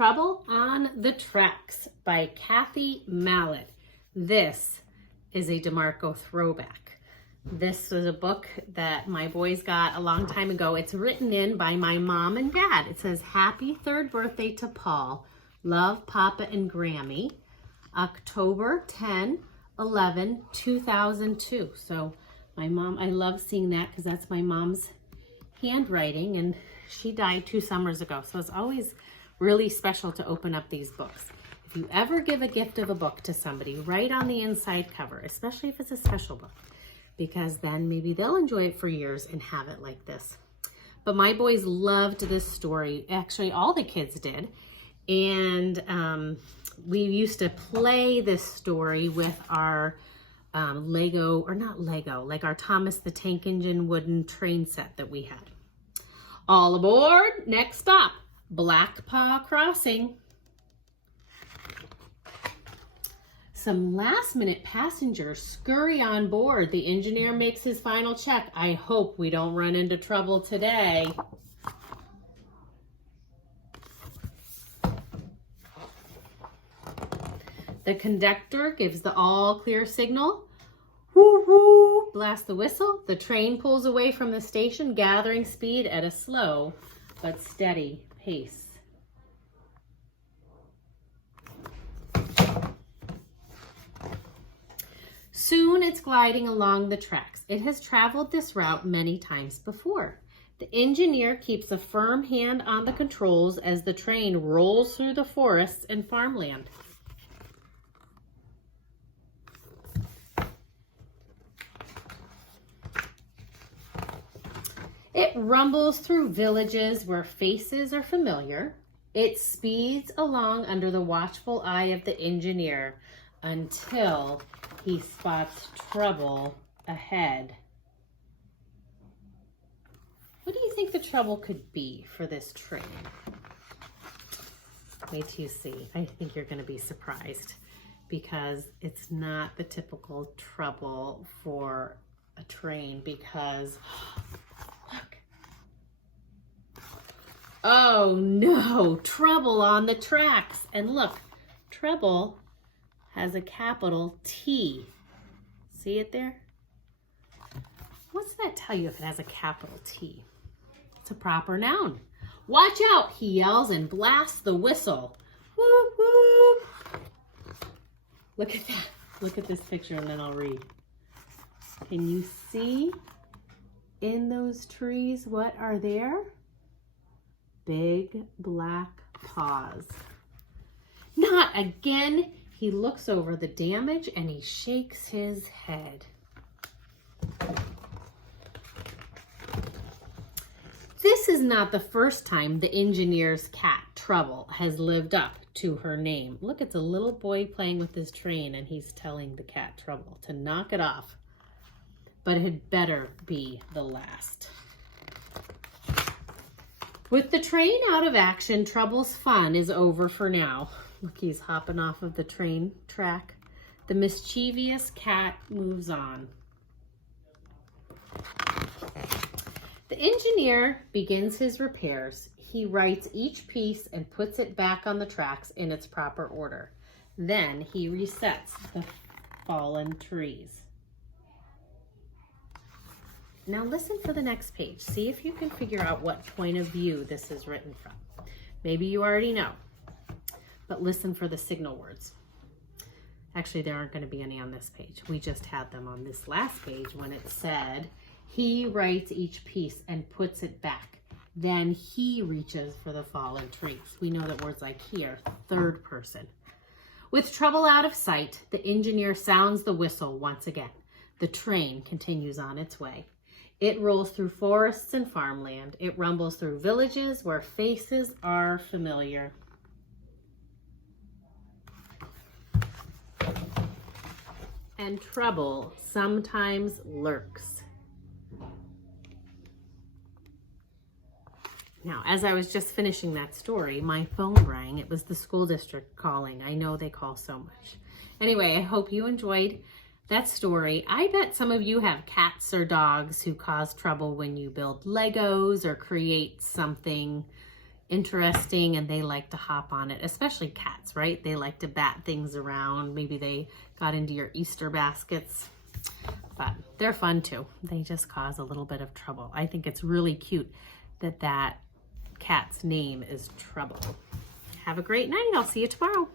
Trouble on the Tracks by Kathy Mallat. This is a DeMarco throwback. This was a book that my boys got a long time ago. It's written in by my mom and dad. It says, "Happy 3rd birthday to Paul. Love, Papa and Grammy. October 10, 11, 2002. So my mom, I love seeing that because that's my mom's handwriting, and she died 2 summers ago. So it's always really special to open up these books. If you ever give a gift of a book to somebody, write on the inside cover, especially if it's a special book, because then maybe they'll enjoy it for years and have it like this. But my boys loved this story. Actually, all the kids did. And we used to play this story with our Lego, or not Lego, like our Thomas the Tank Engine wooden train set that we had. All aboard, next stop, Black Paw Crossing. Some last-minute passengers scurry on board. The engineer makes his final check. I hope we don't run into trouble today. The conductor gives the all-clear signal. Woo woo! Blast the whistle. The train pulls away from the station, gathering speed at a slow but steady pace. Soon it's gliding along the tracks. It has traveled this route many times before. The engineer keeps a firm hand on the controls as the train rolls through the forests and farmland. It rumbles through villages where faces are familiar. It speeds along under the watchful eye of the engineer until he spots trouble ahead. What do you think the trouble could be for this train? Wait till you see. I think you're going to be surprised because it's not the typical trouble for a train because look. Oh no, trouble on the tracks. And look, trouble has a capital T. See it there? What's that tell you if it has a capital T? It's a proper noun. Watch out, he yells and blasts the whistle. Whoop, whoop. Look at that. Look at this picture and then I'll read. Can you see in those trees what are there? Big black paws. Not again. He looks over the damage and he shakes his head. This is not the first time the engineer's cat, Trouble, has lived up to her name. Look, it's a little boy playing with his train and he's telling the cat, Trouble, to knock it off. But it had better be the last. With the train out of action, Trouble's fun is over for now. Look, he's hopping off of the train track. The mischievous cat moves on. The engineer begins his repairs. He writes each piece and puts it back on the tracks in its proper order. Then he resets the fallen trees. Now listen for the next page. See if you can figure out what point of view this is written from. Maybe you already know, but listen for the signal words. Actually, there aren't going to be any on this page. We just had them on this last page when it said, he writes each piece and puts it back. Then he reaches for the fallen trees. We know that words like here, 3rd person. With trouble out of sight, the engineer sounds the whistle once again. The train continues on its way. It rolls through forests and farmland. It rumbles through villages where faces are familiar. And trouble sometimes lurks. Now, as I was just finishing that story, my phone rang. It was the school district calling. I know they call so much. Anyway, I hope you enjoyed that story. I bet some of you have cats or dogs who cause trouble when you build Legos or create something interesting and they like to hop on it, especially cats, right? They like to bat things around. Maybe they got into your Easter baskets, but they're fun too. They just cause a little bit of trouble. I think it's really cute that that cat's name is Trouble. Have a great night. I'll see you tomorrow.